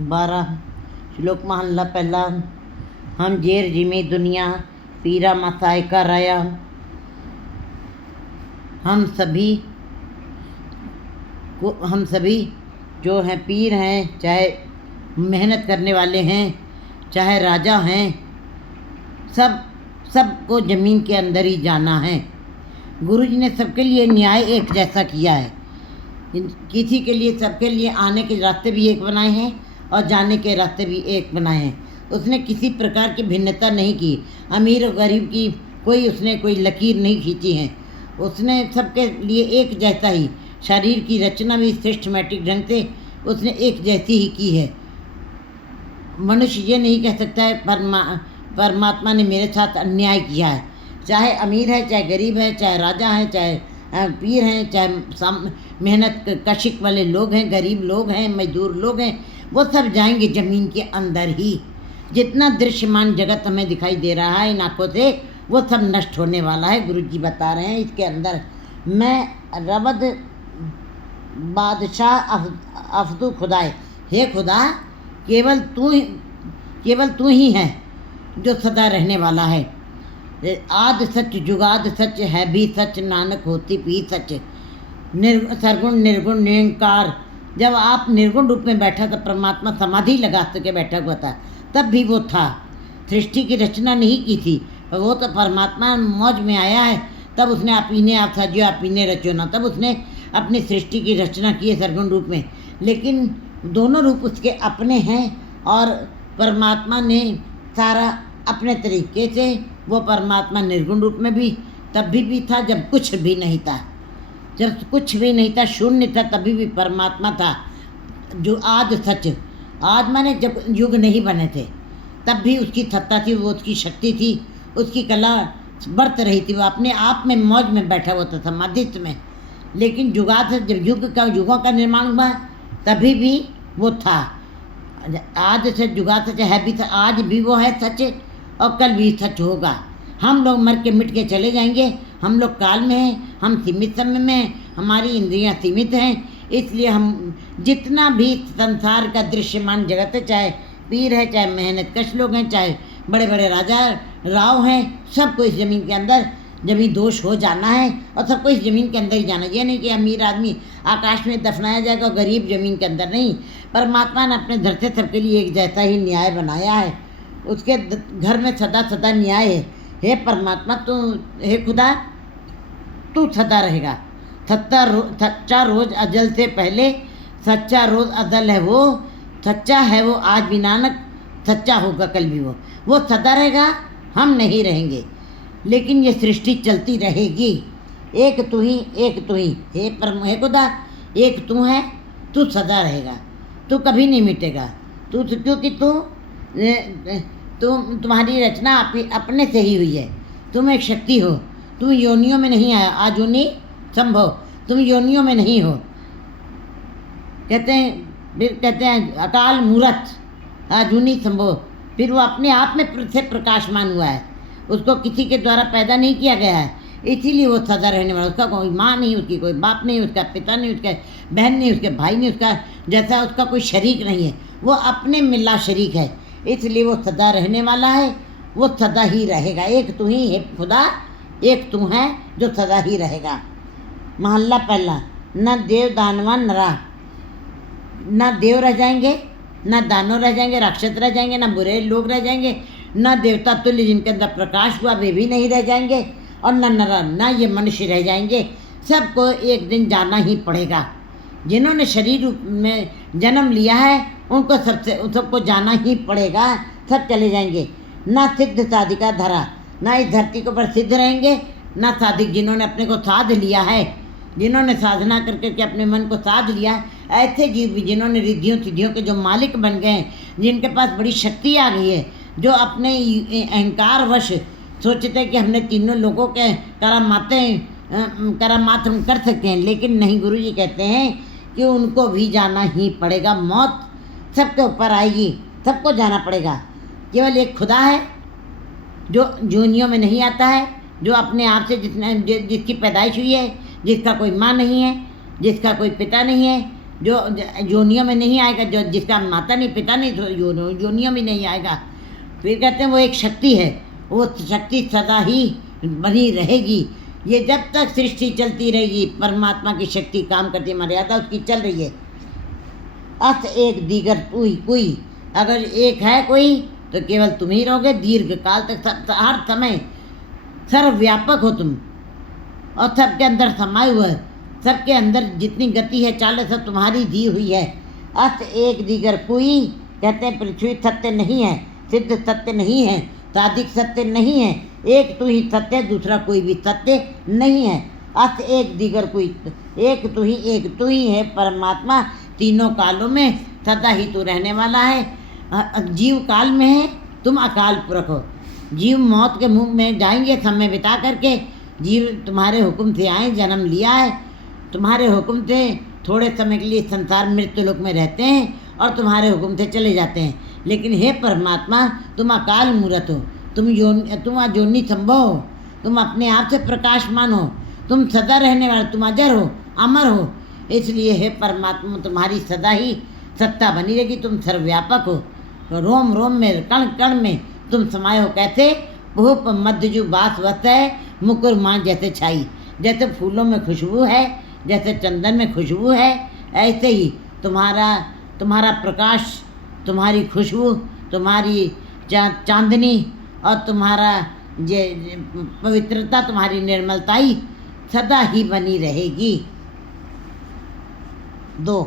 12 श्लोक महला पहला। हम जेर जिमी दुनिया पीरा मसाए का राया। हम सभी जो हैं पीर हैं, चाहे मेहनत करने वाले हैं, चाहे राजा हैं, सबको ज़मीन के अंदर ही जाना है। गुरुजी ने सबके लिए न्याय एक जैसा किया है। किसी के लिए, सबके लिए आने के रास्ते भी एक बनाए हैं और जाने के रास्ते भी एक बनाए हैं। उसने किसी प्रकार की भिन्नता नहीं की, अमीर और गरीब की कोई लकीर नहीं खींची है। उसने सबके लिए एक जैसा ही, शरीर की रचना भी सिस्टमेटिक ढंग से उसने एक जैसी ही की है। मनुष्य ये नहीं कह सकता है परमात्मा ने मेरे साथ अन्याय किया है। चाहे अमीर है, चाहे गरीब है, चाहे राजा है, चाहे पीर हैं, चाहे मेहनत कशिश वाले लोग हैं, गरीब लोग हैं, मजदूर लोग हैं, वो सब जाएंगे ज़मीन के अंदर ही। जितना दृश्यमान जगत हमें दिखाई दे रहा है इन आँखों से, वो सब नष्ट होने वाला है। गुरुजी बता रहे हैं इसके अंदर मैं रबद बादशाह अफदू खुदाए, हे खुदा केवल तू ही है जो सदा रहने वाला है। आद सच जुगाद सच है भी सच, नानक होती भी सच। सरगुण निर्गुण निरंकार। जब आप निर्गुण रूप में बैठा था, परमात्मा समाधि लगा के बैठा हुआ था, तब भी वो था। सृष्टि की रचना नहीं की थी, पर वो तो परमात्मा मौज में आया है। तब उसने आप साजियो, आप इन्हें रचो ना, तब उसने अपनी सृष्टि की रचना की है सरगुण रूप में। लेकिन दोनों रूप उसके अपने हैं और परमात्मा ने सारा अपने तरीके से, वो परमात्मा निर्गुण रूप में भी तब भी था जब कुछ भी नहीं था। जब कुछ भी नहीं था, शून्य था, तभी भी परमात्मा था। जो आद सच, आद माने जब युग नहीं बने थे तब भी उसकी सत्ता थी, वो उसकी शक्ति थी, उसकी कला बरत रही थी। वो अपने आप में मौज में बैठा हुआ था समाधित्व में। लेकिन जुगाद से जब युगों का निर्माण हुआ तभी भी वो था। आज से जुगाद सच है भी, आज भी वो है सच और कल भी सच होगा। हम लोग मर के मिट के चले जाएंगे। हम लोग काल में हैं, हम सीमित समय में हैं, हमारी इंद्रियां सीमित हैं। इसलिए हम जितना भी संसार का दृश्यमान जगत है, चाहे पीर है, चाहे मेहनत कश लोग हैं, चाहे बड़े बड़े राजा राव हैं, सबको इस ज़मीन के अंदर जब ही दोष हो जाना है और सबको इस ज़मीन के अंदर ही जाना है। ये नहीं कि अमीर आदमी आकाश में दफनाया जाएगा और गरीब ज़मीन के अंदर नहीं। परमात्मा ने अपने धरती सबके लिए एक जैसा ही न्याय बनाया है। उसके घर में सदा सदा न्याय है। हे परमात्मा, तू, हे खुदा, तू सदा रहेगा। सच्चा रोज़ अजल से पहले, सच्चा रोज़ अजल है वो, सच्चा है वो आज भी, नानक सच्चा होगा कल भी वो सदा रहेगा, हम नहीं रहेंगे। लेकिन ये सृष्टि चलती रहेगी। एक तू ही हे खुदा, एक तू है, तू सदा रहेगा, तू कभी नहीं मिटेगा। क्योंकि तुम्हारी रचना अपने से ही हुई है। तुम एक शक्ति हो, तुम योनियों में नहीं आया। आजुनी संभव, तुम योनियों में नहीं हो। कहते हैं अकाल मूर्त, आजुनी संभव। फिर वो अपने आप में से प्रकाशमान हुआ है, उसको किसी के द्वारा पैदा नहीं किया गया है, इसीलिए वो सदा रहने वाला। उसका कोई माँ नहीं, उसकी कोई बाप नहीं, उसका पिता नहीं, उसका बहन नहीं, उसके भाई नहीं, उसका जैसा उसका कोई शरीक नहीं है। वो अपने मिला शरीक है, इसलिए वो सदा रहने वाला है, वो सदा ही रहेगा। एक तू ही है खुदा, एक तू है जो सदा ही रहेगा। महल्ला पहला। न देव दानवान नरा, न देव रह जाएंगे, न दानव रह जाएंगे, राक्षस रह जाएंगे, न बुरे लोग रह जाएंगे, न देवता तुल्य जिनके अंदर प्रकाश हुआ वे भी नहीं रह जाएंगे, और न नरा, न ये मनुष्य रह जाएंगे। सबको एक दिन जाना ही पड़ेगा। जिन्होंने शरीर में जन्म लिया है उनको सबको जाना ही पड़ेगा, सब चले जाएंगे। न सिद्ध साधिका धरा, न इस धरती के ऊपर सिद्ध रहेंगे, न साधिक जिन्होंने अपने को साध लिया है, जिन्होंने साधना करके अपने मन को साध लिया है। ऐसे जीव भी जिन्होंने रिद्धियों सिद्धियों के जो मालिक बन गए हैं, जिनके पास बड़ी शक्ति आ गई है, जो अपने अहंकार वश सोचते हैं कि हमने तीनों लोगों के करामात हम कर सकते हैं। लेकिन नहीं, गुरु जी कहते हैं कि उनको भी जाना ही पड़ेगा। मौत सबके ऊपर आएगी, सबको जाना पड़ेगा। केवल एक खुदा है जो जूनियों में नहीं आता है, जो अपने आप से जिसकी पैदाइश हुई है, जिसका कोई माँ नहीं है, जिसका कोई पिता नहीं है, जो योनियों में नहीं आएगा, जो जिसका माता नहीं पिता नहीं तो योनियों में नहीं आएगा। फिर कहते हैं वो एक शक्ति है, वो शक्ति सदा ही बनी रहेगी। ये जब तक सृष्टि चलती रहेगी परमात्मा की शक्ति काम करती है, मर्यादा उसकी चल रही है। अथ एक दीगर तू ही कोई, अगर एक है कोई तो केवल तुम ही रहोगे दीर्घ काल तक, हर समय सर्वव्यापक हो तुम और सबके अंदर समाये हुए, सबके अंदर जितनी गति है चाल सब तुम्हारी दी हुई है। अथ एक दीगर कोई, कहते हैं पृथ्वी सत्य नहीं है, सिद्ध सत्य नहीं है, साधिक सत्य नहीं है, एक तू ही सत्य, दूसरा कोई भी सत्य नहीं है। अथ एक दीगर कोई, एक तू ही है परमात्मा, तीनों कालों में सदा ही तू रहने वाला है। जीव काल में है, तुम अकाल पुरख हो। जीव मौत के मुंह में जाएंगे समय बिता करके, जीव तुम्हारे हुक्म से आए, जन्म लिया है, तुम्हारे हुक्म से थोड़े समय के लिए संसार मृत्यु लोक में रहते हैं और तुम्हारे हुक्म से चले जाते हैं। लेकिन हे परमात्मा, तुम अकाल मूर्त हो, तुम अजोनी संभव हो, तुम अपने आप से प्रकाशमान हो, तुम सदा रहने वाले, तुम अजर हो, अमर हो। इसलिए हे परमात्मा, तुम्हारी सदा ही सत्ता बनी रहेगी, तुम सर्वव्यापक हो, रोम रोम में कण कण में तुम समाये हो। कैसे? भूप मध्यजु बास वस्त है, मुकुर मां जैसे छाई। जैसे फूलों में खुशबू है, जैसे चंदन में खुशबू है, ऐसे ही तुम्हारा प्रकाश, तुम्हारी खुशबू, तुम्हारी चांदनी और तुम्हारा पवित्रता, तुम्हारी निर्मलताई सदा ही बनी रहेगी। 2